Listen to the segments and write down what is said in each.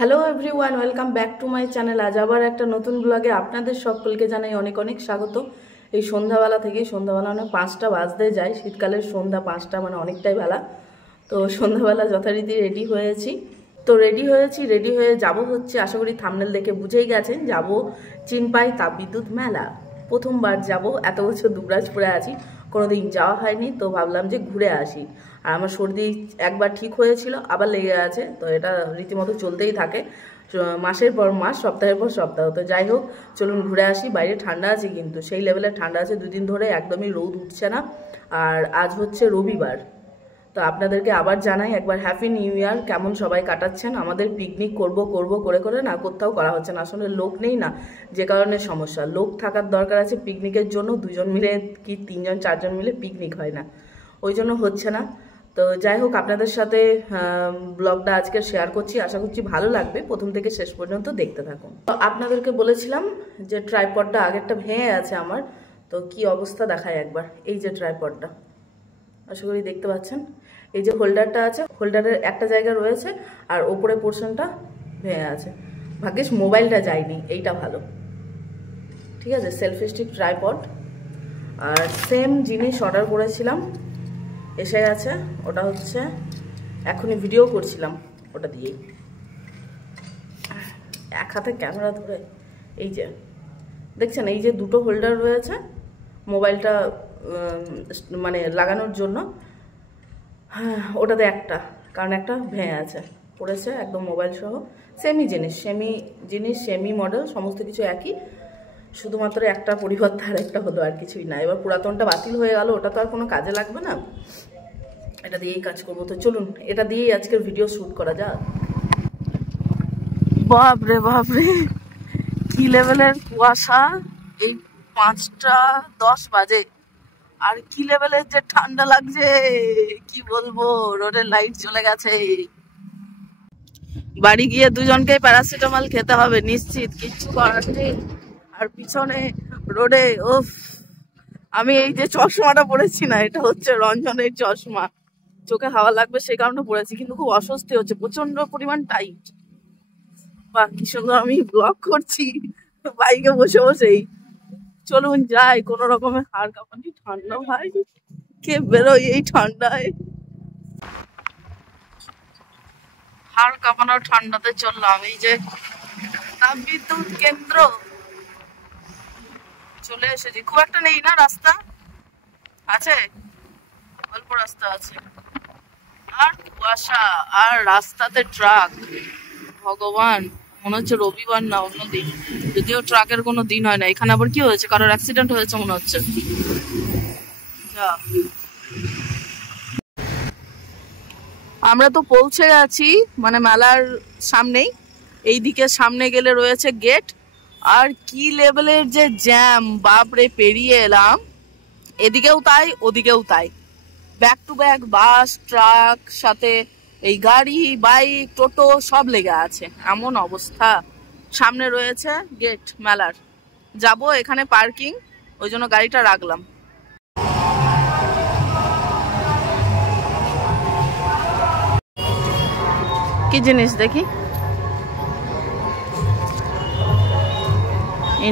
Hello everyone, welcome back to my channel. আজ আবার একটা নতুন ব্লগে আপনাদের সকলকে জানাই অনেক অনেক স্বাগত। এই সন্ধ্যাবেলা থেকে, সন্ধ্যাবেলা মানে 5টা বাজতে যায়, শীতকালের সন্ধ্যা 5টা মানে অনেকটাই বেলা। তো সন্ধ্যাবেলা যথারীতি রেডি হয়েছি। রেডি হয়ে যাব হচ্ছে, আশা করি থাম্বনেল দেখে বুঝেই গেছেন, যাব চিনপাই তাপবিদ্যুৎ মেলা। প্রথমবার যাব, এত বছর দুবরাজপুরে আছি, কোনোদিন যাওয়া হয়নি, তো ভাবলাম যে ঘুরে আসি। আর আমার সর্দি একবার ঠিক হয়েছিল, আবার লেগে আছে, তো এটা রীতিমতো চলতেই থাকে মাসের পর মাস, সপ্তাহের পর সপ্তাহ। তো যাই হোক, চলুন ঘুরে আসি। বাইরে ঠান্ডা আছে, কিন্তু সেই লেভেলের ঠান্ডা আছে, দুদিন ধরে একদমই রোদ উঠছে না। আর আজ হচ্ছে রবিবার। তো আপনাদেরকে আবার জানাই একবার হ্যাপি নিউ ইয়ার। কেমন সবাই কাটাচ্ছেন? আমাদের পিকনিক করব করে না, কোথাও করা হচ্ছে না। আসলে লোক নেই না, যে কারণে সমস্যা। লোক থাকার দরকার আছে পিকনিকের জন্য, 2জন মিলে কি 3জন 4জন মিলে পিকনিক হয় না, ওই জন্য হচ্ছে না। তো যাই হোক, আপনাদের সাথে ব্লগটা আজকে শেয়ার করছি, আশা করছি ভালো লাগবে। প্রথম থেকে শেষ পর্যন্ত দেখতে থাকুন। তো আপনাদেরকে বলেছিলাম যে ট্রাইপডটা আগেরটা ভেঙে আছে আমার, তো কি অবস্থা দেখায় একবার। এই যে ট্রাইপডটা, আশা করি দেখতে পাচ্ছেন। এই যে হোল্ডারটা আছে, হোল্ডারের একটা জায়গা রয়েছে আর ওপরে পোর্শনটা ভেঙে আছে। ভাগ্যিস মোবাইলটা যায়নি, এইটা ভালো। ঠিক আছে, সেলফি স্টিক ট্রাইপড। আর সেম জিনিস অর্ডার করেছিলাম, এসে গেছে। ওটা হচ্ছে এখনই ভিডিও করছিলাম ওটা দিয়েই, এক হাতে ক্যামেরা ধরে। এই যে দেখছেন, এই যে দুটো হোল্ডার রয়েছে মোবাইলটা মানে লাগানোর জন্য। হ্যাঁ, ওটাতে একটা, কারণ একটা ভেঙে আছে, পড়েছে একদম মোবাইল সহ। সেমি জিনিস সেমি মডেল, সমস্ত কিছু একই, শুধুমাত্র একটা পরিবর্তে আর একটা হলো, আর কিছুই না। এবার পুরাতনটা বাতিল হয়ে গেল, ওটা তো আর কোনো কাজে লাগবে না, এটা দিয়েই কাজ করবো। তো চলুন এটা দিয়েই আজকের ভিডিও শ্যুট করা যাক। বাপরে বাপরে, কি লেভেলের কুয়াশা! এই 5টা 10 বাজে, আর কি লেভেলের যে ঠান্ডা লাগছে কি বলবো। রোডের লাইট চলে গেছে, বাড়ি গিয়ে 2জনকেই প্যারাসিটামল খেতে হবে নিশ্চিত, কিচ্ছু করার নেই। আর পিছনে রোডে ওফ, আমি এই যে চশমাটা পরেছি না, এটা হচ্ছে রঞ্জনের চশমা, চোখে হাওয়া লাগবে সেই কারণে পরেছি, কিন্তু খুব অস্বস্তি হচ্ছে, প্রচন্ড পরিমাণ টাইট। বা কি সুন্দর আমি ব্লগ করছি বাইকে বসে বসেই। চলুন যাই, কোন রকমের হাড় কাঁপানি ঠান্ডা, ভাই কে বেরোয় এই ঠান্ডায়। হাড় কাঁপানোর ঠান্ডাতে চললাম। এই যে তাপবিদ্যুৎ কেন্দ্র চলে এসেছি। খুব একটা নেই না, রাস্তা আছে, অল্প রাস্তা আছে, আর কুয়াশা, আর রাস্তাতে ট্রাক। ভগবান, মনে হচ্ছে রবিবার না অন্য দিন, যদিও ট্রাকের কোনো দিন হয় না। এখানে আবার কি হয়েছে? কারোর অ্যাক্সিডেন্ট হয়েছে মনে হচ্ছে। আমরা তো পৌঁছে গেছি, মানে মেলার সামনেই। এই দিকে সামনে গেলে রয়েছে গেট। আর কি লেভেলের যে জ্যাম, বাপরে! পেরিয়ে এলাম, এদিকেও তাই ওদিকেও তাই, back to back bus, truck, সাথে এই গাড়ি, বাইক, টোটো সব লেগে আছে, এমন অবস্থা। সামনে রয়েছে গেট মেলার, যাব এখানে পার্কিং, ওই জন্য গাড়িটা রাখলাম। কি জিনিস দেখি?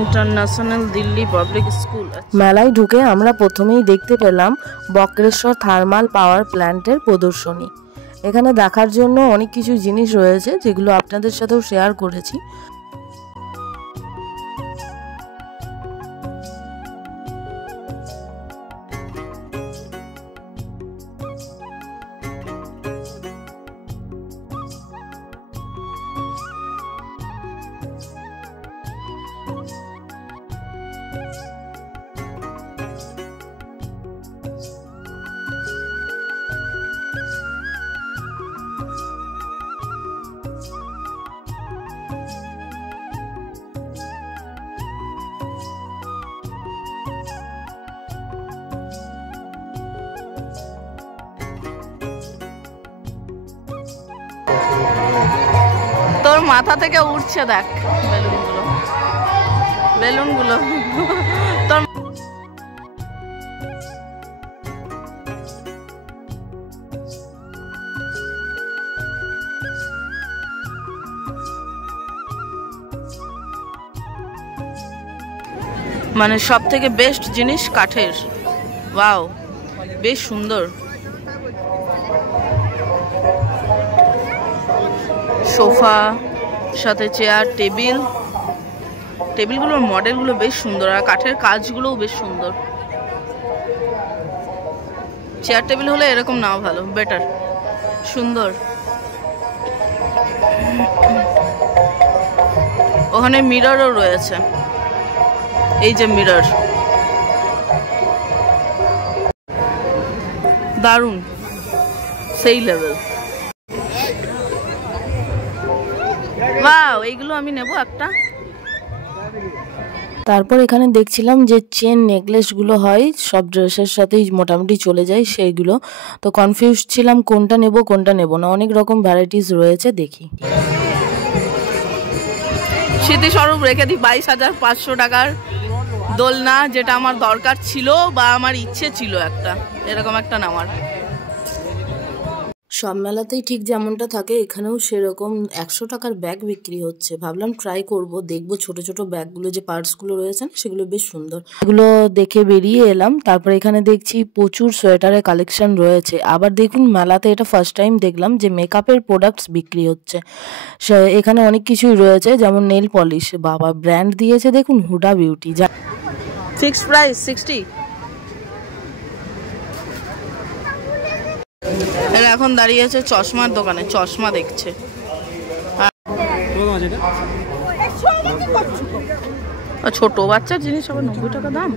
International Delhi public school. মেলায় ঢুকে আমরা প্রথমেই দেখতে পেলাম বক্রেশ্বর থার্মাল পাওয়ার প্ল্যান্টের প্রদর্শনী। এখানে দেখার জন্য অনেক কিছু জিনিস রয়েছে, যেগুলো আপনাদের সাথেও শেয়ার করেছি। তোর মাথা থেকে উঠছে, দেখ বেলুনগুলো, বেলুনগুলো তোর। মানে সব থেকে বেস্ট জিনিস কাঠের। ওয়াও, বেশ সুন্দর। সোফা, সাথে চেয়ার, টেবিলগুলোর মডেলগুলো বেশ সুন্দর, আর কাঠের কাজগুলোও বেশ সুন্দর। চেয়ার টেবিল হলে এরকম নাও ভালো, বেটার, সুন্দর। ওখানে মিররও রয়েছে, এই যে মিরর, দারুণ, সেই লেভেল। ওয়াও, এইগুলো আমি নেব একটা। তারপর এখানে দেখছিলাম যে চেন নেকলেসগুলো হয় সব ড্রেসের সাথেই মোটামুটি চলে যায়, সেইগুলো তো কনফিউজ ছিলাম কোনটা নেব কোনটা নেব না। অনেক রকম ভ্যারাইটিস রয়েছে, দেখি। স্মৃতিস্বরূপ রেখে দিই 22,500 টাকার দোলনা, যেটা আমার দরকার ছিল বা আমার ইচ্ছে ছিল একটা এরকম একটা নেওয়ার। সব মেলাতেই ঠিক যেমনটা থাকে এখানেও সেরকম 100 টাকার ব্যাগ বিক্রি হচ্ছে। ভাবলাম ট্রাই করব, দেখবো ছোট ছোট ব্যাগগুলো যে পার্টসগুলো রয়েছে না সেগুলো বেশ সুন্দর, এগুলো দেখে বেরিয়ে এলাম। তারপর এখানে দেখছি প্রচুর সোয়েটারের কালেকশন রয়েছে। আবার দেখুন মেলাতে এটা ফার্স্ট টাইম দেখলাম যে মেকআপের প্রোডাক্টস বিক্রি হচ্ছে। এখানে অনেক কিছুই রয়েছে, যেমন নেল পলিশ, বাবা ব্র্যান্ড দিয়েছে দেখুন, হুডা বিউটি। Fixed price 60। এখন দাঁড়িয়েছে চশমার দোকানে, চশমা দেখছে। ছোট বাচ্চার জিনিস আবার 90 টাকা দাম।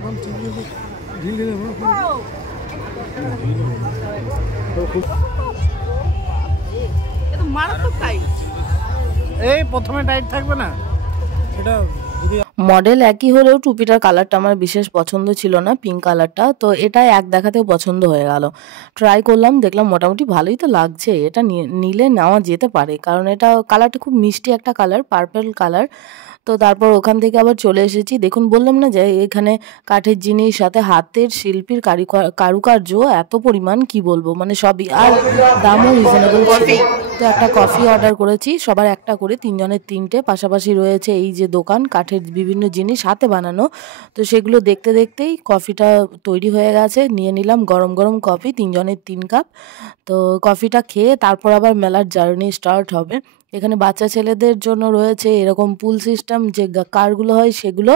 মারাত্মক টাইট, এই প্রথমে টাইট থাকবে না, এটা মডেল একই হলেও টুপিটার কালারটা আমার বিশেষ পছন্দ ছিল না, পিঙ্ক কালারটা। তো এটা এক দেখাতেও পছন্দ হয়ে গেল, ট্রাই করলাম, দেখলাম মোটামুটি ভালোই তো লাগছে। এটা নিলে নেওয়া যেতে পারে, কারণ এটা কালারটা খুব মিষ্টি একটা কালার, পার্পল কালার। তো তারপর ওখান থেকে আবার চলে এসেছি। দেখুন বললাম না যে এখানে কাঠের জিনিস, সাথে হাতের শিল্পীর কারুকার্য এত পরিমাণ, কি বলবো, মানে সবই, আর দামও রিজনেবল। তো একটা কফি অর্ডার করেছি, সবার একটা করে, 3 জনের 3টে। পাশাপাশি রয়েছে এই যে দোকান, কাঠের বিভিন্ন জিনিস হাতে বানানো। তো সেগুলো দেখতে দেখতেই কফিটা তৈরি হয়ে গেছে, নিয়ে নিলাম গরম গরম কফি, 3 জনের 3 কাপ। তো কফিটা খেয়ে তারপর আবার মেলার জার্নি স্টার্ট হবে। এখানে বাচ্চা ছেলেদের জন্য রয়েছে এরকম পুল সিস্টেম, যে কারগুলো হয় সেগুলো,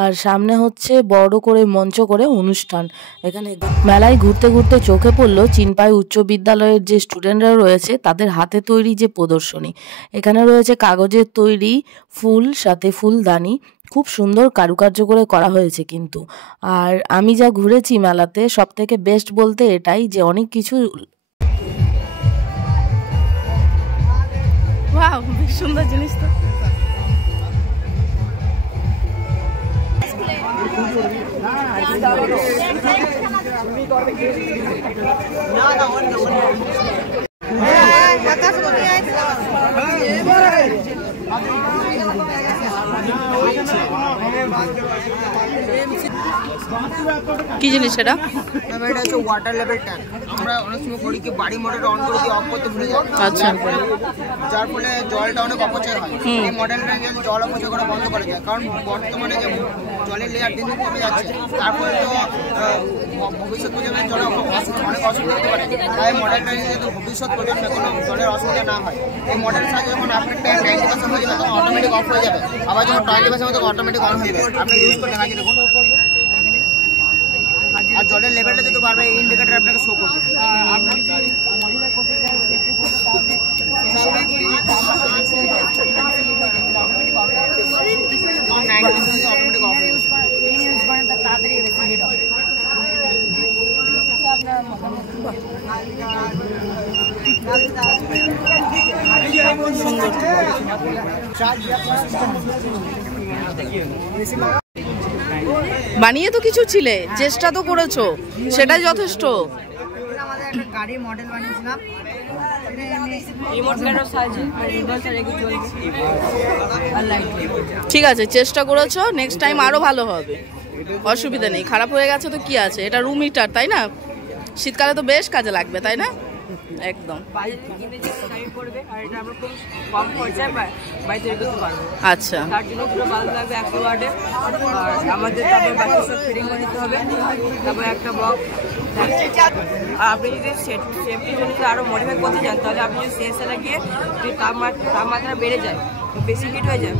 আর সামনে হচ্ছে বড় করে মঞ্চ করে অনুষ্ঠান। এখানে মেলায় ঘুরতে ঘুরতে চোখে পড়লো চিনপাই উচ্চ বিদ্যালয়ের যে স্টুডেন্টরা রয়েছে তাদের হাতে তৈরি যে প্রদর্শনী। এখানে রয়েছে কাগজের তৈরি ফুল, সাথে ফুলদানি, খুব সুন্দর কারুকার্য করে করা হয়েছে কিন্তু। আর আমি যা ঘুরেছি মেলাতে, সব থেকে বেস্ট বলতে এটাই যে অনেক কিছু। ওয়াও, বেশ সুন্দর জিনিস তো। কি জিনিস এটা? এটা হচ্ছে ওয়াটার লেভেল ট্যাঙ্ক। আমরা অনেক সময় করি কি বাড়ি মোটর অন করে দিয়ে অফ করতে ভুলে যাই, আচ্ছা, যার ফলে জলটা অনেক অপচয় হয়। এই মডেল ট্যাঙ্কে জল অপচয় করা বন্ধ করা যায়, কারণ বর্তমানে যে জলের লেয়ার দিন দিন কমে যাচ্ছে, তারপরে তো ভবিষ্যৎ প্রজন্মের জল অনেক অসুবিধা হতে পারে। তাই মডেল ট্যাঙ্কে যাতে ভবিষ্যৎ প্রজন্মে কোনো জলের অসুবিধা না হয়, এই মডেলের সাহায্যে যখন আপনার ট্যাঙ্ক 90% হয়ে যাবে তখন অটোমেটিক অফ হয়ে যাবে, আবার যখন 20% তখন অটোমেটিক অন হয়ে যাবে। আপনি ইউজ করলে কাজে দেখুন, আর জলের লেভেলটা যদি বাড়বে এই ইন্ডিকেটর আপনাকে শো করবে। বানিয়ে তো কিছু ছিলে, চেষ্টা তো করেছো, সেটাই যথেষ্ট। আমাদের একটা গাড়ির মডেল বানিয়েছিলাম, ঠিক আছে, চেষ্টা করেছো, নেক্সট টাইম আরো ভালো হবে, অসুবিধা নেই। খারাপ হয়ে গেছে তো কি আছে, এটা রুম হিটার, তাই না? শীতকালে তো বেশ কাজে লাগবে, তাই না? একদম। বাজারে কিনে যে টাইম পড়বে আর এটা আমরা খুব কম খরচায় বাড়ি তৈরি করতে পারবো। আচ্ছা, তার জন্য পুরো বাল্ব লাগবে 100 ওয়াটের। আর আমাদের তারপর বাকি সব ফিটিং করে দিতে হবে। তারপর একটা বক্স। আর আপনি যদি সেফটির জন্য যদি আরও মডিফাই করতে চান তাহলে আপনি যদি সিএসএ লাগিয়ে যদি তাপমাত্রা বেড়ে যায়, বেশি হিট হয়ে যায়,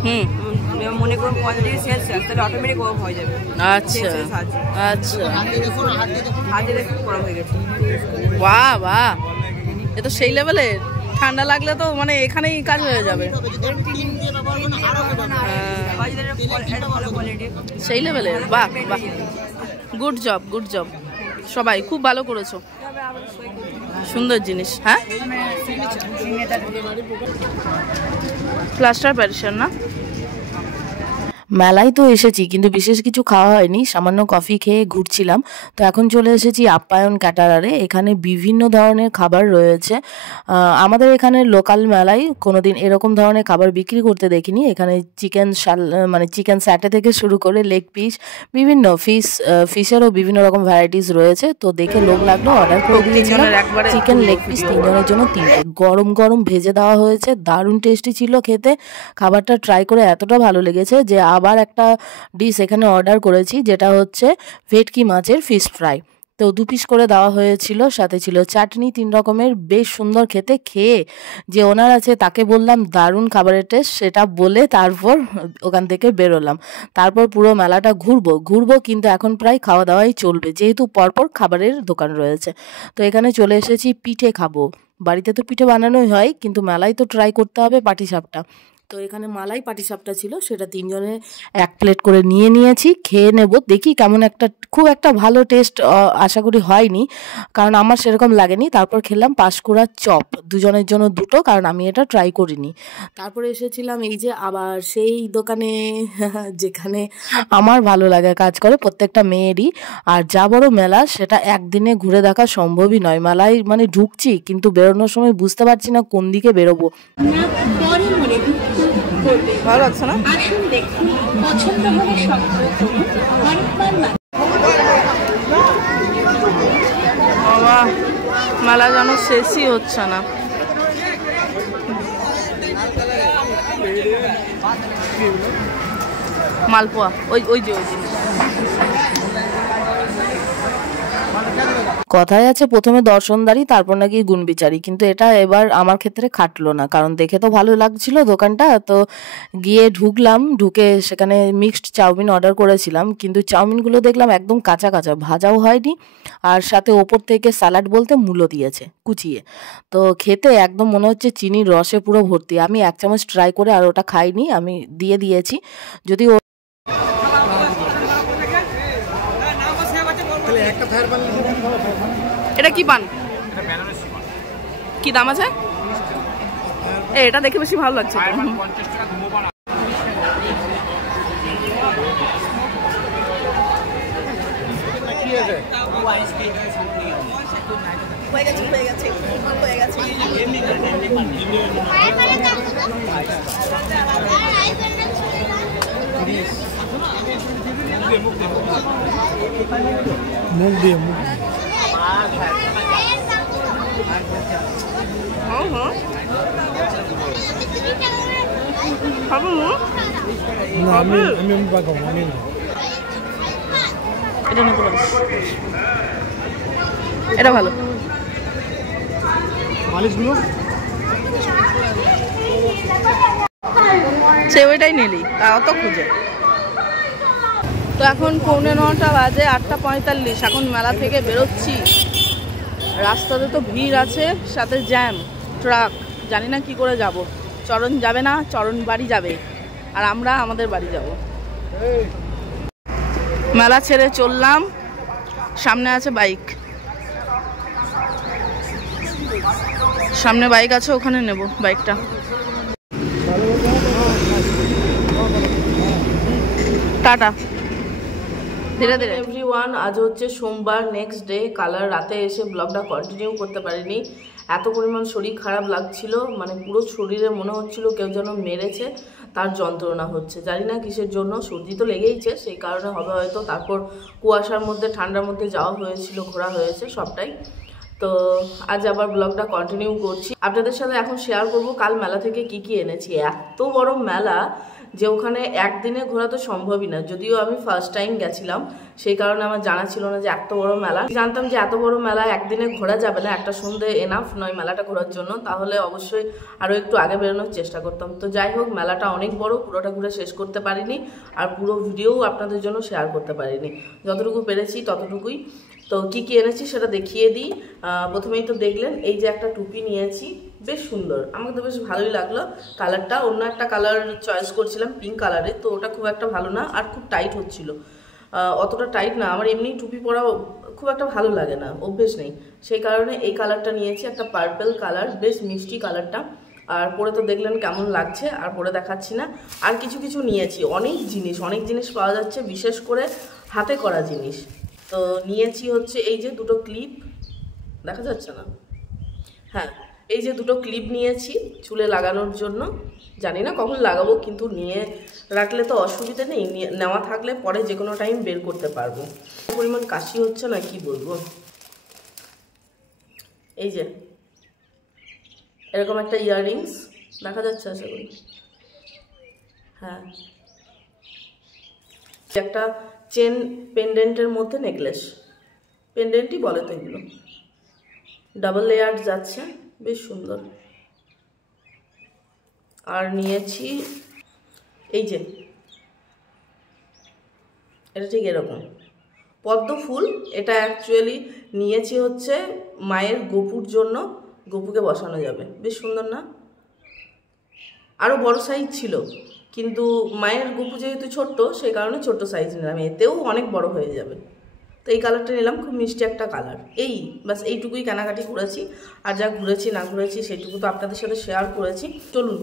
মনে করুন 50 ডিগ্রি সেলসিয়াস, তাহলে অটোমেটিক গরম হয়ে যাবে। আচ্ছা আচ্ছা, হাতে দেখুন গরম হয়ে গেছে। বাহ বাহ, এ তো সেই লেভেলের। ঠান্ডা লাগলে তো মানে এখানেই কাজ হয়ে যাবে। সেই লেভেলের, বাহ বাহ, গুড জব গুড জব, সবাই খুব ভালো করেছো, সুন্দর জিনিস। হ্যাঁ, প্লাস্টার প্যারিশন না? মেলায় তো এসেছি কিন্তু বিশেষ কিছু খাওয়া হয়নি, সামান্য কফি খেয়ে ঘুরছিলাম। তো এখন চলে এসেছি আপ্যায়ন ক্যাটারারে। এখানে বিভিন্ন ধরনের খাবার রয়েছে। আমাদের এখানে লোকাল মেলায় কোনোদিন এরকম ধরনের খাবার বিক্রি করতে দেখিনি। এখানে চিকেন স্যাটে থেকে শুরু করে লেগ পিস, বিভিন্ন ফিশেরও বিভিন্ন রকম ভ্যারাইটিস রয়েছে। তো দেখে লোভ লাগলো, অর্ডার করে দিয়েছিলাম চিকেন লেগ পিস 3 জনের জন্য 3টে। গরম গরম ভেজে দেওয়া হয়েছে, দারুণ টেস্টি ছিল খেতে। খাবারটা ট্রাই করে এতটা ভালো লেগেছে যে আবার একটা ডিশ এখানে অর্ডার করেছি, যেটা হচ্ছে ভেটকি মাছের ফিশ ফ্রাই। তো 2 পিস করে দেওয়া হয়েছিল, সাথে ছিল চাটনি 3 রকমের, বেশ সুন্দর খেতে। খেয়ে যে ওনার আছে তাকে বললাম দারুণ খাবারের টেস্ট, সেটা বলে তারপর ওখান থেকে বেরোলাম। তারপর পুরো মেলাটা ঘুরবো কিন্তু এখন প্রায় খাওয়া দাওয়াই চলবে, যেহেতু পরপর খাবারের দোকান রয়েছে। তো এখানে চলে এসেছি পিঠে খাবো। বাড়িতে তো পিঠে বানানোই হয়, কিন্তু মেলায় তো ট্রাই করতে হবে পাটিসাপটা। তো এখানে মালাই পাটিসাপটা ছিল, সেটা 3 জনের 1 প্লেট করে নিয়েছি। খেয়ে নেব, দেখি কেমন। খুব একটা ভালো টেস্ট আশা করি হয়নি, কারণ আমার সেরকম লাগেনি। তারপর খেলাম পাঁশকুড়ার চপ, 2 জনের জন্য 2টো, কারণ আমি এটা ট্রাই করিনি। তারপরে এসেছিলাম এই যে আবার সেই দোকানে যেখানে আমার ভালো লাগে কাজ করে প্রত্যেকটা মেয়েরই। আর যা বড় মেলা, সেটা একদিনে ঘুরে দেখা সম্ভবই নয়। মেলায় মানে ঢুকছি কিন্তু বেরোনোর সময় বুঝতে পারছি না কোন দিকে বেরোবো। ভালো লাগছে না? বাবা, মেলা যেন শেষই হচ্ছে না। মালপোয়া, ওই যে কথায় আছে প্রথমে দর্শনদারি তারপর নাকি গুণবিচারী, কিন্তু এটা এবার আমার ক্ষেত্রে খাটলো না, কারণ দেখে তো ভালো লাগছিল দোকানটা। তো গিয়ে ঢুকে সেখানে মিক্সড চাউমিন অর্ডার করেছিলাম, কিন্তু চাউমিনগুলো দেখলাম একদম কাঁচা কাঁচা, ভাজাও হয়নি। আর সাথে ওপর থেকে স্যালাড বলতে মূলো দিয়েছে কুচিয়ে। তো খেতে একদম মনে হচ্ছে চিনির রসে পুরো ভর্তি। আমি 1 চামচ ট্রাই করে আর ওটা খাইনি, আমি দিয়েছি। যদি এটা কি পান? কি দাম আছে? এটা দেখে বেশি ভালো লাগছে। মুখ দিয়ে এটা ভালো। সে ওইটাই নিলি, তাও তো খুঁজে। তো এখন 9:45 বাজে, 8:45। এখন মেলা থেকে বেরোচ্ছি। রাস্তাতে তো ভিড় আছে, সাথে জ্যাম, ট্রাক। জানি না কি করে যাব। চরণ যাবে না, চরণ বাড়ি যাবে, আর আমরা আমাদের বাড়ি যাব। মেলা ছেড়ে চললাম, সামনে আছে বাইক, সামনে বাইক আছে, ওখানে নেব বাইকটা। টাটা, ধীরে ধীরে। এভরিওয়ান, আজ হচ্ছে সোমবার, নেক্সট ডে। কালার রাতে এসে ব্লগটা কন্টিনিউ করতে পারিনি, এত পরিমাণ শরীর খারাপ লাগছিল। মানে পুরো শরীরে মনে হচ্ছিল কেউ যেন মেরেছে, তার যন্ত্রণা হচ্ছে। জানি না কিসের জন্য, সর্দি তো লেগেইছে, সেই কারণে হবে হয়তো। তারপর কুয়াশার মধ্যে, ঠান্ডার মধ্যে যাওয়া হয়েছিল, ঘোরা হয়েছে সবটাই। তো আজ আবার ব্লগটা কন্টিনিউ করছি। আপনাদের সাথে এখন শেয়ার করব কাল মেলা থেকে কি কি এনেছি। এত বড় মেলা যে ওখানে একদিনে ঘোরা তো সম্ভবই না, যদিও আমি ফার্স্ট টাইম গেছিলাম, সেই কারণে আমার জানা ছিল না যে এত বড় মেলা। জানতাম যে এত বড় মেলা একদিনে ঘোরা যাবে না, একটা সন্ধ্যে এনাফ নয় মেলাটা ঘোরার জন্য, তাহলে অবশ্যই আরও একটু আগে বেরোনোর চেষ্টা করতাম। তো যাই হোক, মেলাটা অনেক বড়, পুরোটা ঘুরে শেষ করতে পারিনি, আর পুরো ভিডিওও আপনাদের জন্য শেয়ার করতে পারিনি, যতটুকু পেরেছি ততটুকুই। তো কি কি এনেছি সেটা দেখিয়ে দিই। প্রথমেই তো দেখলেন এই যে একটা টুপি নিয়েছি, বেশ সুন্দর, আমাকে তো বেশ ভালোই লাগলো কালারটা। অন্য একটা কালার চয়েস করছিলাম পিঙ্ক কালারে, তো ওটা খুব একটা ভালো না, আর খুব টাইট হচ্ছিল। অতটা টাইট না, আমার এমনি টুপি পরা খুব একটা ভালো লাগে না, অভ্যেস নেই, সেই কারণে এই কালারটা নিয়েছি, একটা পার্পল কালার, বেশ মিষ্টি কালারটা। আর পরে তো দেখলেন কেমন লাগছে, আর পরে দেখাচ্ছি না। আর কিছু কিছু নিয়েছি, অনেক জিনিস পাওয়া যাচ্ছে, বিশেষ করে হাতে করা জিনিস। তো নিয়েছি হচ্ছে এই যে দুটো ক্লিপ, দেখা যাচ্ছে না, হ্যাঁ এই যে দুটো ক্লিপ নিয়েছি চুলে লাগানোর জন্য। জানি না কখন লাগাবো, কিন্তু নিয়ে রাখলে তো অসুবিধা নেই, নেওয়া থাকলে পরে যে কোনো টাইম বের করতে পারবো। পরিমাণ কাশি হচ্ছে না, কি বলবো। এই যে এরকম একটা ইয়াররিংস, দেখা যাচ্ছে আশা করি, হ্যাঁ একটা চেন পেন্ডেন্টের মধ্যে নেকলেস, পেন্ডেন্টই বলে তো এগুলো, ডাবল লেয়ার যাচ্ছে, বেশ সুন্দর। আর নিয়েছি এই যে এটা ঠিক এরকম পদ্ম ফুল, এটা অ্যাকচুয়ালি নিয়েছি হচ্ছে মায়ের গোপুর জন্য, গোপুকে বসানো যাবে, বেশ সুন্দর না। আরও বড় সাইজ ছিল, কিন্তু মায়ের গোপু যেহেতু ছোট্ট, সেই কারণে ছোট্ট সাইজ নিলাম, এতেও অনেক বড় হয়ে যাবে। তো এই কালারটা নিলাম, খুব মিষ্টি একটা কালার। এই বাস এইটুকুই কেনাকাটি করেছি, আর যা ঘুরেছি না ঘুরেছি সেইটুকু তো আপনাদের সাথে শেয়ার করেছি। চলুন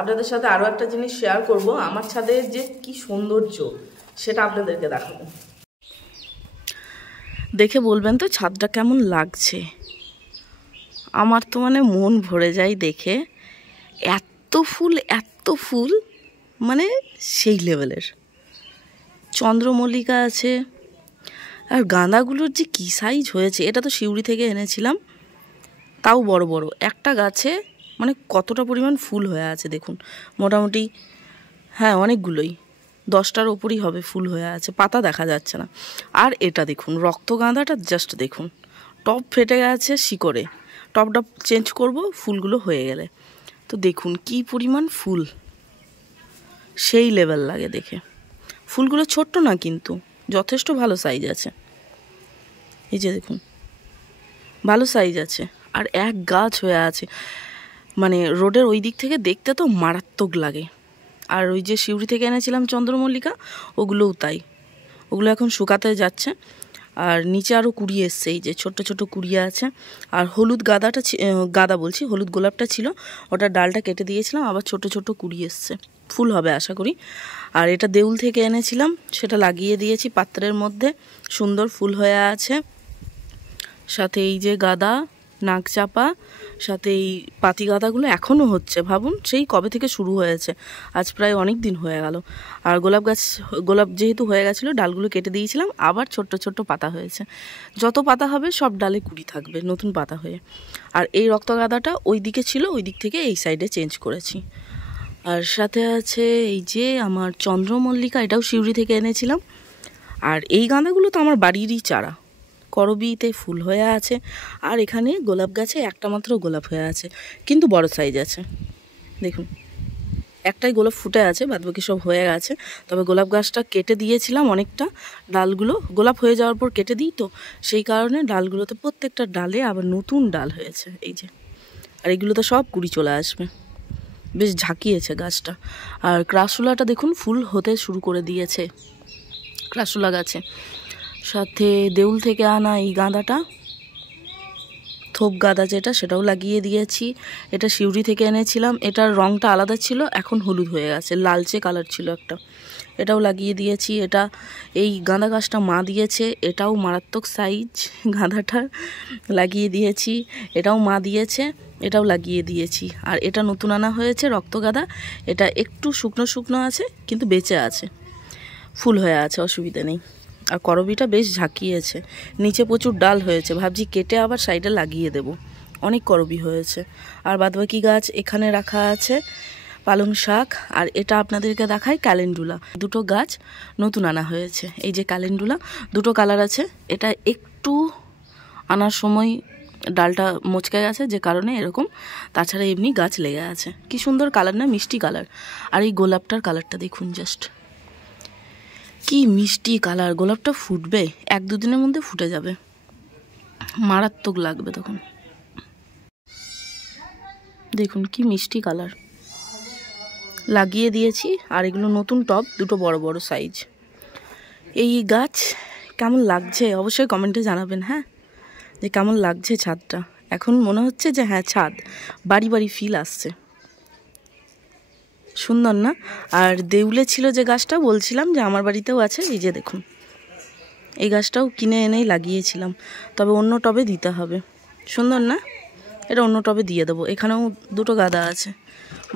আপনাদের সাথে আরও একটা জিনিস শেয়ার করব, আমার ছাদের যে কি সৌন্দর্য সেটা আপনাদেরকে দেখাবো। দেখে বলবেন তো ছাদটা কেমন লাগছে। আমার তো মানে মন ভরে যায় দেখে, এত ফুল মানে সেই লেভেলের। চন্দ্রমল্লিকা আছে, আর গাঁদাগুলোর যে কী সাইজ হয়েছে। এটা তো শিউরি থেকে এনেছিলাম, তাও বড় বড় একটা গাছে, মানে কতটা পরিমাণ ফুল হয়ে আছে দেখুন, মোটামুটি হ্যাঁ অনেকগুলোই, 10টার ওপরই হবে ফুল হয়ে আছে, পাতা দেখা যাচ্ছে না। আর এটা দেখুন রক্তগাঁদাটা, জাস্ট দেখুন টপ ফেটে গেছে শিকড়ে, টপটা চেঞ্জ করব ফুলগুলো হয়ে গেলে। তো দেখুন কি পরিমাণ ফুল, সেই লেভেল লাগে দেখে। ফুলগুলো ছোট্ট না, কিন্তু যথেষ্ট ভালো সাইজ আছে। এই যে দেখুন ভালো সাইজ আছে, আর এক গাছ হয়ে আছে, মানে রোডের ওই দিক থেকে দেখতে তো মারাত্মক লাগে। আর ওই যে শিউরি থেকে এনেছিলাম চন্দ্রমল্লিকা, ওগুলোও তাই, ওগুলো এখন শুকাতে যাচ্ছে। আর নিচে আরও কুড়ি এসছে, এই যে ছোট্ট ছোট কুড়ি আছে। আর হলুদ হলুদ গোলাপটা ছিল, ওটা ডালটা কেটে দিয়েছিলাম, আবার ছোট ছোট কুড়ি এসছে, ফুল হবে আশা করি। আর এটা দেউল থেকে এনেছিলাম, সেটা লাগিয়ে দিয়েছি পাত্রের মধ্যে, সুন্দর ফুল হয়ে আছে। সাথে এই যে গাঁদা, নাকচাপা, সাথে এই পাতি গাঁদাগুলো এখনও হচ্ছে, ভাবুন সেই কবে থেকে শুরু হয়েছে, আজ প্রায় অনেক দিন হয়ে গেল। আর গোলাপ যেহেতু হয়ে গেছিলো, ডালগুলো কেটে দিয়েছিলাম, আবার ছোট্ট ছোট্ট পাতা হয়েছে। যত পাতা হবে সব ডালে কুড়ি থাকবে নতুন পাতা হয়ে। আর এই রক্তগাঁদাটা ওই দিকে ছিল, ওই দিক থেকে এই সাইডে চেঞ্জ করেছি। আর সাথে আছে এই যে আমার চন্দ্রমল্লিকা, এটাও শিউরি থেকে এনেছিলাম। আর এই গাঁদাগুলো তো আমার বাড়িরই চারা, করবিতে ফুল হয়ে আছে। আর এখানে গোলাপ গাছে একটা মাত্র গোলাপ হয়ে আছে, কিন্তু বড় সাইজ আছে, দেখুন একটাই গোলাপ ফুটে আছে, বাদবাকি সব হয়ে গেছে। তবে গোলাপ গাছটা কেটে দিয়েছিলাম অনেকটা, ডালগুলো গোলাপ হয়ে যাওয়ার পর কেটে দিই, তো সেই কারণে ডালগুলোতে প্রত্যেকটা ডালে আবার নতুন ডাল হয়েছে, এই যে। আর এগুলোতে সব কুড়ি চলে আসবে, বেশ ঝাঁকিয়েছে গাছটা। আর ক্রাসুলাটা দেখুন ফুল হতে শুরু করে দিয়েছে, ক্রাসুলা গাছে। সাথে দেউল থেকে আনা এই গাঁদাটা, থোপ গাঁদা যেটা, সেটাও লাগিয়ে দিয়েছি। এটা শিউরি থেকে এনেছিলাম, এটার রঙটা আলাদা ছিল, এখন হলুদ হয়ে গেছে, লালচে কালার ছিল একটা, এটাও লাগিয়ে দিয়েছি। এটা এই গাঁদা গাছটা মা দিয়েছে, এটাও মারাত্মক সাইজ, গাঁদাটার লাগিয়ে দিয়েছি। এটাও মা দিয়েছে, এটাও লাগিয়ে দিয়েছি। আর এটা নতুন আনা হয়েছে রক্তগাঁদা, এটা একটু শুকনো শুকনো আছে, কিন্তু বেঁচে আছে, ফুল হয়ে আছে, অসুবিধা নেই। আর করবিটা বেশ ঝাঁকিয়েছে, নিচে প্রচুর ডাল হয়েছে, ভাবছি কেটে আবার সাইডে লাগিয়ে দেব। অনেক করবি হয়েছে। আর বাদবাকি গাছ এখানে রাখা আছে পালং শাক, আর এটা আপনাদেরকে দেখায় ক্যালেন্ডুলা। দুটো গাছ নতুন আনা হয়েছে। এই যে ক্যালেন্ডুলা, দুটো কালার আছে। এটা একটু আনার সময় ডালটা মচকে গেছে, যে কারণে এরকম, তাছাড়া এমনি গাছ লেগে আছে। কি সুন্দর কালার না, মিষ্টি কালার। আর এই গোলাপটার কালারটা দেখুন, জাস্ট কি মিষ্টি কালার। গোলাপটা ফুটবে, 1-2 দিনের মধ্যে ফুটে যাবে, মারাত্মক লাগবে তখন। দেখুন কি মিষ্টি কালার। লাগিয়ে দিয়েছি। আর এগুলো নতুন টব, দুটো বড় বড় সাইজ। এই গাছ কেমন লাগছে অবশ্যই কমেন্টে জানাবেন, হ্যাঁ, যে কেমন লাগছে ছাদটা। এখন মনে হচ্ছে যে হ্যাঁ ছাদ, বাড়ি বাড়ি ফিল আসছে। সুন্দর না? আর দেউলে ছিল যে গাছটা বলছিলাম যে আমার বাড়িতেও আছে, এই যে দেখুন, এই গাছটাও কিনে এনেই লাগিয়েছিলাম, তবে অন্য টবে দিতে হবে। সুন্দর না? এটা অন্য টবে দিয়ে দেবো। এখানেও দুটো গাঁদা আছে,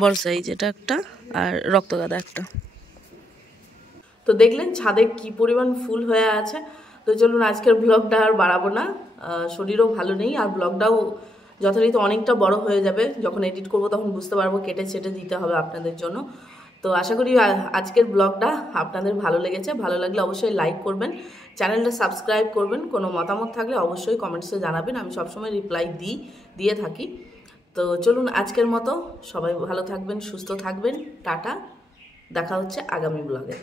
বড় সাইজ, এটা একটা আর রক্ত গাঁদা একটা। তো দেখলেন ছাদে কি পরিমাণ ফুল হয়ে আছে। তো চলুন আজকের ব্লগটা আর বাড়াবো না, শরীরও ভালো নেই, আর ব্লগটাও যথারীতি অনেকটা বড় হয়ে যাবে। যখন এডিট করব তখন বুঝতে পারবো, কেটে ছেটে দিতে হবে আপনাদের জন্য। তো আশা করি আজকের ব্লগটা আপনাদের ভালো লেগেছে। ভালো লাগলে অবশ্যই লাইক করবেন, চ্যানেলটা সাবস্ক্রাইব করবেন। কোনো মতামত থাকলে অবশ্যই কমেন্টসে জানাবেন, আমি সবসময় রিপ্লাই দিয়ে থাকি। তো চলুন আজকের মতো সবাই ভালো থাকবেন, সুস্থ থাকবেন, টাটা, দেখা হচ্ছে আগামী ব্লগে।